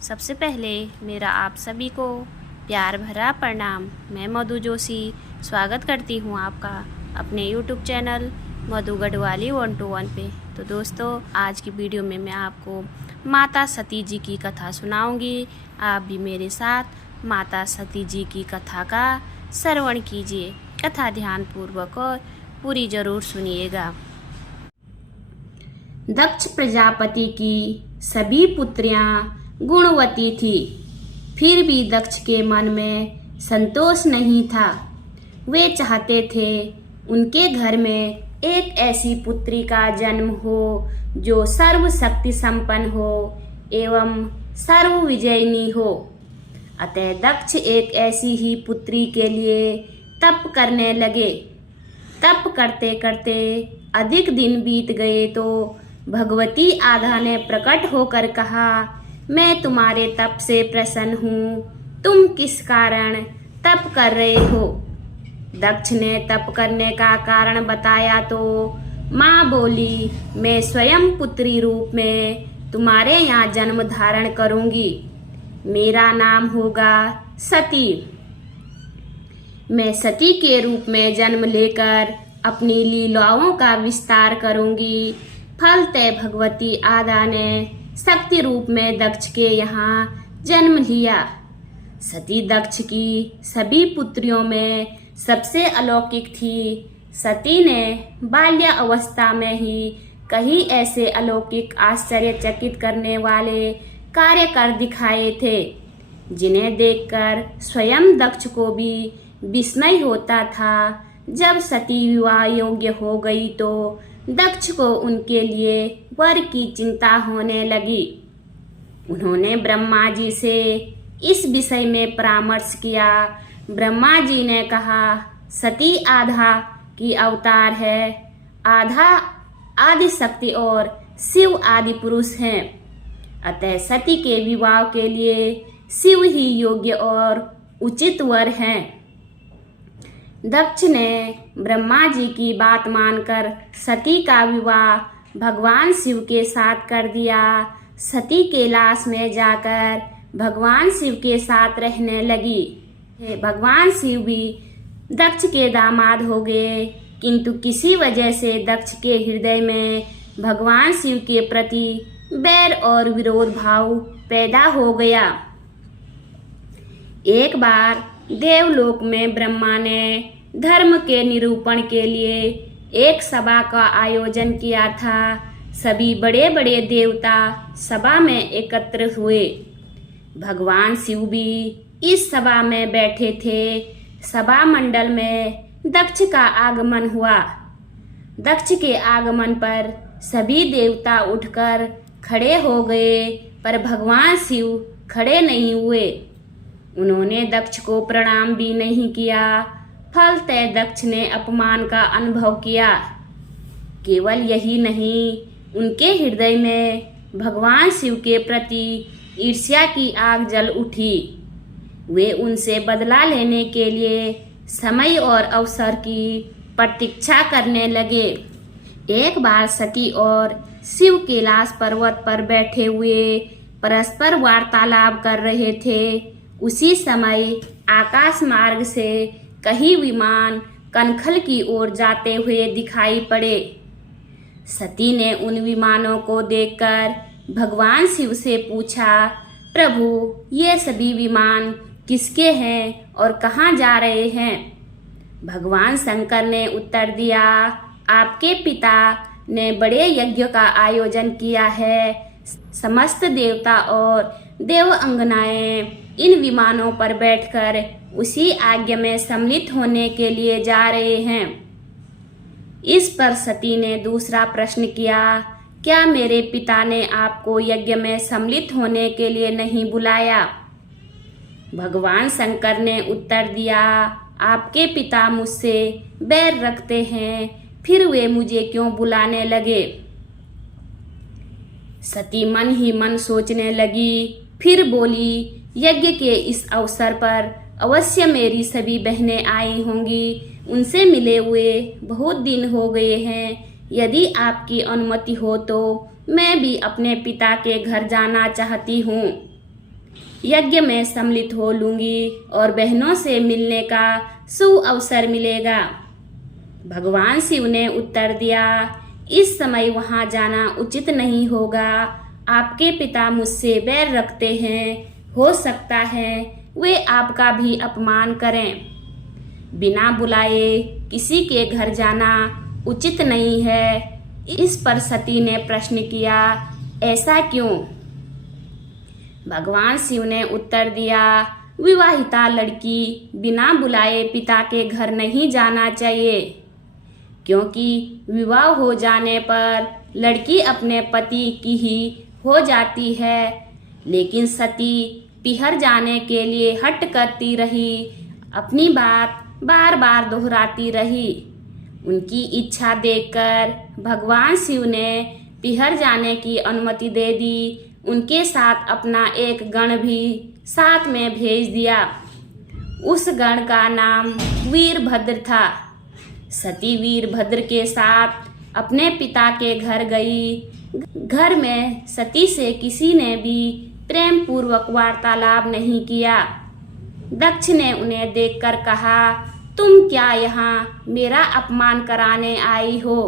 सबसे पहले मेरा आप सभी को प्यार भरा प्रणाम। मैं मधु जोशी स्वागत करती हूँ आपका अपने YouTube चैनल मधु गढ़वाली 121 पे। तो दोस्तों, आज की वीडियो में मैं आपको माता सती जी की कथा सुनाऊंगी। आप भी मेरे साथ माता सती जी की कथा का श्रवण कीजिए। कथा ध्यानपूर्वक और पूरी जरूर सुनिएगा। दक्ष प्रजापति की सभी पुत्रियां गुणवती थी, फिर भी दक्ष के मन में संतोष नहीं था। वे चाहते थे उनके घर में एक ऐसी पुत्री का जन्म हो जो सर्वशक्ति संपन्न हो एवं सर्व विजयिनी हो। अतः दक्ष एक ऐसी ही पुत्री के लिए तप करने लगे। तप करते करते अधिक दिन बीत गए तो भगवती आधा ने प्रकट होकर कहा, मैं तुम्हारे तप से प्रसन्न हूँ। तुम किस कारण तप कर रहे हो? दक्ष ने तप करने का कारण बताया तो माँ बोली, मैं स्वयं पुत्री रूप में तुम्हारे यहाँ जन्म धारण करूँगी। मेरा नाम होगा सती। मैं सती के रूप में जन्म लेकर अपनी लीलाओं का विस्तार करूँगी। फलतः भगवती आदा ने शक्ति रूप में दक्ष के यहाँ जन्म लिया। सती दक्ष की सभी पुत्रियों में सबसे अलौकिक थी। सती ने बाल्य अवस्था में ही कई ऐसे अलौकिक आश्चर्यचकित करने वाले कार्य कर दिखाए थे, जिन्हें देखकर स्वयं दक्ष को भी विस्मय होता था। जब सती विवाह योग्य हो गई तो दक्ष को उनके लिए वर की चिंता होने लगी। उन्होंने ब्रह्मा जी से इस विषय में परामर्श किया। ब्रह्मा जी ने कहा, सती आधा की अवतार है, आधा आदि शक्ति और शिव आदि पुरुष हैं। अतः सती के विवाह के लिए शिव ही योग्य और उचित वर हैं। दक्ष ने ब्रह्मा जी की बात मानकर सती का विवाह भगवान शिव के साथ कर दिया। सती कैलाश में जाकर भगवान शिव के साथ रहने लगी। भगवान शिव भी दक्ष के दामाद हो गए, किंतु किसी वजह से दक्ष के हृदय में भगवान शिव के प्रति बैर और विरोध भाव पैदा हो गया। एक बार देवलोक में ब्रह्मा ने धर्म के निरूपण के लिए एक सभा का आयोजन किया था। सभी बड़े बड़े देवता सभा में एकत्र हुए। भगवान शिव भी इस सभा में बैठे थे। सभा मंडल में दक्ष का आगमन हुआ। दक्ष के आगमन पर सभी देवता उठकर खड़े हो गए, पर भगवान शिव खड़े नहीं हुए। उन्होंने दक्ष को प्रणाम भी नहीं किया। फलतः दक्ष ने अपमान का अनुभव किया। केवल यही नहीं, उनके हृदय में भगवान शिव के प्रति ईर्ष्या की आग जल उठी। वे उनसे बदला लेने के लिए समय और अवसर की प्रतीक्षा करने लगे। एक बार सती और शिव कैलाश पर्वत पर बैठे हुए परस्पर वार्तालाप कर रहे थे। उसी समय आकाश मार्ग से कई विमान कनखल की ओर जाते हुए दिखाई पड़े। सती ने उन विमानों को देखकर भगवान शिव से पूछा, प्रभु, ये सभी विमान किसके हैं और कहाँ जा रहे हैं? भगवान शंकर ने उत्तर दिया, आपके पिता ने बड़े यज्ञ का आयोजन किया है। समस्त देवता और देवांगनाएं इन विमानों पर बैठकर उसी आज्ञा में सम्मिलित होने के लिए जा रहे हैं। इस पर सती ने दूसरा प्रश्न किया, क्या मेरे पिता ने आपको यज्ञ में सम्मिलित होने के लिए नहीं बुलाया? भगवान शंकर ने उत्तर दिया, आपके पिता मुझसे बैर रखते हैं, फिर वे मुझे क्यों बुलाने लगे? सती मन ही मन सोचने लगी, फिर बोली, यज्ञ के इस अवसर पर अवश्य मेरी सभी बहनें आई होंगी। उनसे मिले हुए बहुत दिन हो गए हैं। यदि आपकी अनुमति हो तो मैं भी अपने पिता के घर जाना चाहती हूँ। यज्ञ में सम्मिलित हो लूंगी और बहनों से मिलने का सुअवसर मिलेगा। भगवान शिव ने उत्तर दिया, इस समय वहां जाना उचित नहीं होगा। आपके पिता मुझसे बैर रखते हैं, हो सकता है वे आपका भी अपमान करें। बिना बुलाए किसी के घर जाना उचित नहीं है। इस पर सती ने प्रश्न किया, ऐसा क्यों? भगवान शिव ने उत्तर दिया, विवाहिता लड़की बिना बुलाए पिता के घर नहीं जाना चाहिए, क्योंकि विवाह हो जाने पर लड़की अपने पति की ही हो जाती है। लेकिन सती पिहर जाने के लिए हट करती रही, अपनी बात बार बार दोहराती रही। उनकी इच्छा देखकर भगवान शिव ने पिहर जाने की अनुमति दे दी। उनके साथ अपना एक गण भी साथ में भेज दिया। उस गण का नाम वीरभद्र था। सती वीरभद्र के साथ अपने पिता के घर गई। घर में सती से किसी ने भी प्रेम पूर्वक वार्तालाप नहीं किया। दक्ष ने उन्हें देखकर कहा, तुम क्या यहाँ मेरा अपमान कराने आई हो?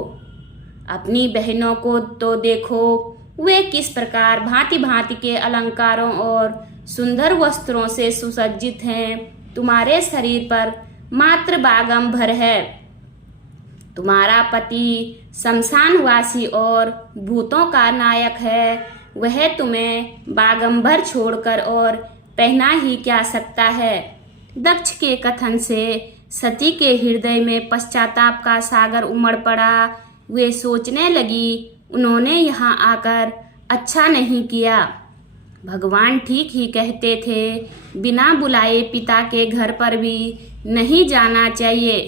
अपनी बहनों को तो देखो, वे किस प्रकार भांति भांति के अलंकारों और सुंदर वस्त्रों से सुसज्जित हैं। तुम्हारे शरीर पर मात्र बागंबर है। तुम्हारा पति शमशानवासी और भूतों का नायक है। वह तुम्हें बागंबर छोड़कर और पहना ही क्या सकता है। दक्ष के कथन से सती के हृदय में पश्चाताप का सागर उमड़ पड़ा। वे सोचने लगी, उन्होंने यहाँ आकर अच्छा नहीं किया। भगवान ठीक ही कहते थे, बिना बुलाए पिता के घर पर भी नहीं जाना चाहिए।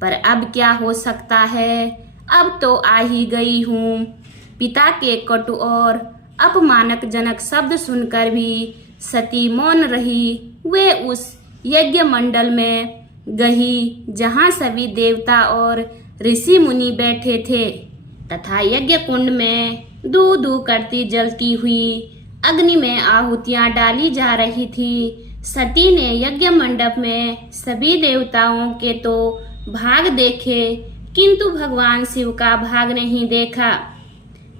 पर अब क्या हो सकता है, अब तो आ ही गई हूँ। पिता के कटु और अपमानजनक शब्द सुनकर भी सती मौन रही। वे उस यज्ञ मंडल में गई जहाँ सभी देवता और ऋषि मुनि बैठे थे तथा यज्ञ कुंड में दू दू करती जलती हुई अग्नि में आहुतियां डाली जा रही थी। सती ने यज्ञ मंडप में सभी देवताओं के तो भाग देखे, किंतु भगवान शिव का भाग नहीं देखा।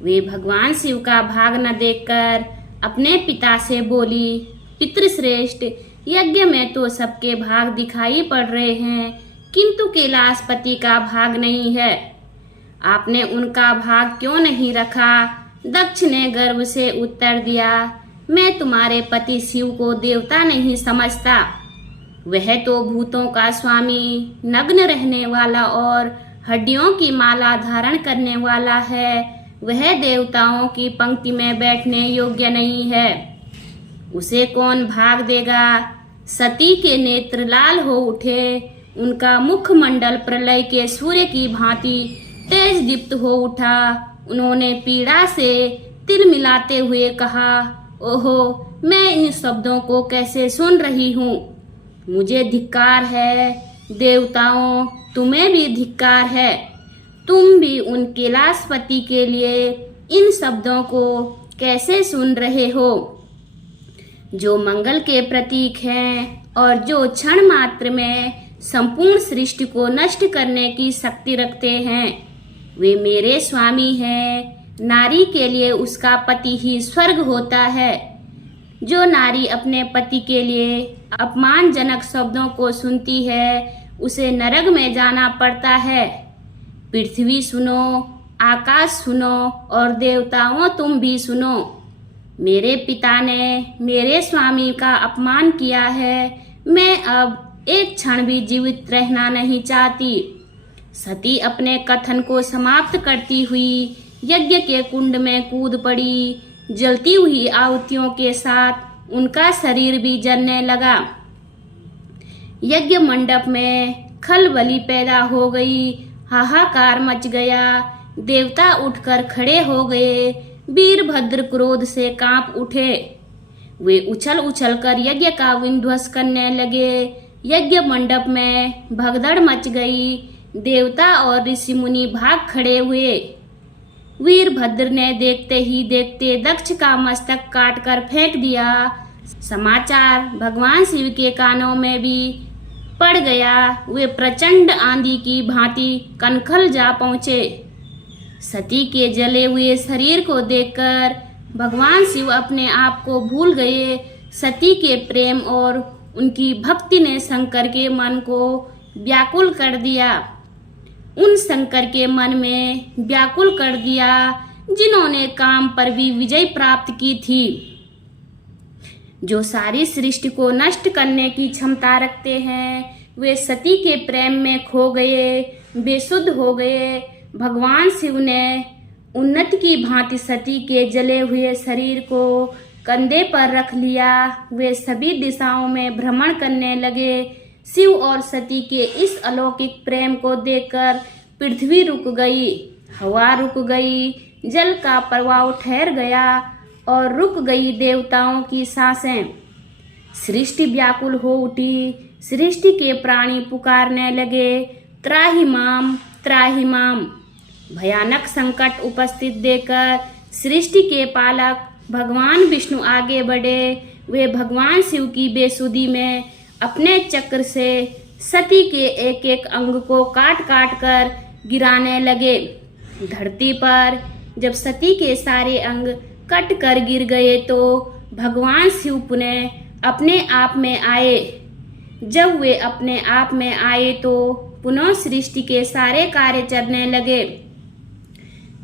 वे भगवान शिव का भाग न देखकर अपने पिता से बोली, पितृश्रेष्ठ, यज्ञ में तो सबके भाग दिखाई पड़ रहे हैं, किंतु कैलाशपति का भाग नहीं है। आपने उनका भाग क्यों नहीं रखा? दक्ष ने गर्व से उत्तर दिया, मैं तुम्हारे पति शिव को देवता नहीं समझता। वह तो भूतों का स्वामी, नग्न रहने वाला और हड्डियों की माला धारण करने वाला है। वह देवताओं की पंक्ति में बैठने योग्य नहीं है। उसे कौन भाग देगा? सती के नेत्र लाल हो उठे। उनका मुखमंडल प्रलय के सूर्य की भांति तेज दीप्त हो उठा। उन्होंने पीड़ा से तिल मिलाते हुए कहा, ओहो, मैं इन शब्दों को कैसे सुन रही हूँ। मुझे धिक्कार है। देवताओं, तुम्हें भी धिक्कार है। तुम भी उन कैलाशपति के लिए इन शब्दों को कैसे सुन रहे हो, जो मंगल के प्रतीक हैं और जो क्षण मात्र में संपूर्ण सृष्टि को नष्ट करने की शक्ति रखते हैं। वे मेरे स्वामी हैं। नारी के लिए उसका पति ही स्वर्ग होता है। जो नारी अपने पति के लिए अपमानजनक शब्दों को सुनती है, उसे नरक में जाना पड़ता है। पृथ्वी सुनो, आकाश सुनो और देवताओं तुम भी सुनो। मेरे पिता ने मेरे स्वामी का अपमान किया है। मैं अब एक क्षण भी जीवित रहना नहीं चाहती। सती अपने कथन को समाप्त करती हुई यज्ञ के कुंड में कूद पड़ी। जलती हुई आहुतियों के साथ उनका शरीर भी जलने लगा। यज्ञ मंडप में खलबली पैदा हो गई। हाहाकार मच गया। देवता उठकर खड़े हो गए। वीरभद्र क्रोध से कांप उठे। वे उछल उछल कर यज्ञ का विध्वंस करने लगे। यज्ञ मंडप में भगदड़ मच गई। देवता और ऋषि मुनि भाग खड़े हुए। वीरभद्र ने देखते ही देखते दक्ष का मस्तक काट कर फेंक दिया। समाचार भगवान शिव के कानों में भी पड़ गया। वे प्रचंड आंधी की भांति कनखल जा पहुँचे। सती के जले हुए शरीर को देखकर भगवान शिव अपने आप को भूल गए। सती के प्रेम और उनकी भक्ति ने शंकर के मन को व्याकुल कर दिया। उन शंकर के मन में व्याकुल कर दिया जिन्होंने काम पर भी विजय प्राप्त की थी, जो सारी सृष्टि को नष्ट करने की क्षमता रखते हैं। वे सती के प्रेम में खो गए, बेसुध हो गए। भगवान शिव ने उन्नति की भांति सती के जले हुए शरीर को कंधे पर रख लिया। वे सभी दिशाओं में भ्रमण करने लगे। शिव और सती के इस अलौकिक प्रेम को देखकर पृथ्वी रुक गई, हवा रुक गई, जल का प्रवाह ठहर गया और रुक गई देवताओं की सांसें। सृष्टि व्याकुल हो उठी। सृष्टि के प्राणी पुकारने लगे, त्राहि माम, त्राहि माम। भयानक संकट उपस्थित देखकर सृष्टि के पालक भगवान विष्णु आगे बढ़े। वे भगवान शिव की बेसुधी में अपने चक्र से सती के एक एक अंग को काट काट कर गिराने लगे। धरती पर जब सती के सारे अंग कट कर गिर गए तो भगवान शिव पुनः अपने आप में आए। जब वे अपने आप में आए तो पुनः सृष्टि के सारे कार्य चलने लगे।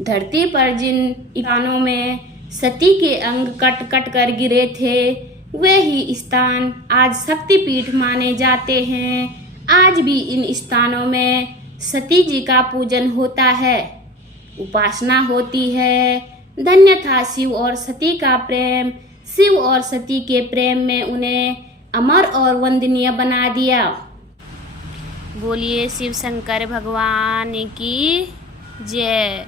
धरती पर जिन स्थानों में सती के अंग कट कट कर गिरे थे, वे ही स्थान आज शक्तिपीठ माने जाते हैं। आज भी इन स्थानों में सती जी का पूजन होता है, उपासना होती है। धन्य था शिव और सती का प्रेम। शिव और सती के प्रेम में उन्हें अमर और वंदनीय बना दिया। बोलिए शिव शंकर भगवान की जय।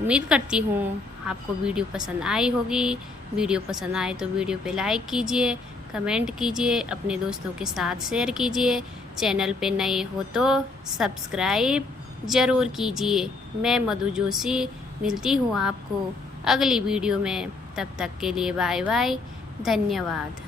उम्मीद करती हूँ आपको वीडियो पसंद आई होगी। वीडियो पसंद आए तो वीडियो पे लाइक कीजिए, कमेंट कीजिए, अपने दोस्तों के साथ शेयर कीजिए। चैनल पे नए हो तो सब्सक्राइब ज़रूर कीजिए। मैं मधु जोशी मिलती हूँ आपको अगली वीडियो में। तब तक के लिए बाय बाय, धन्यवाद।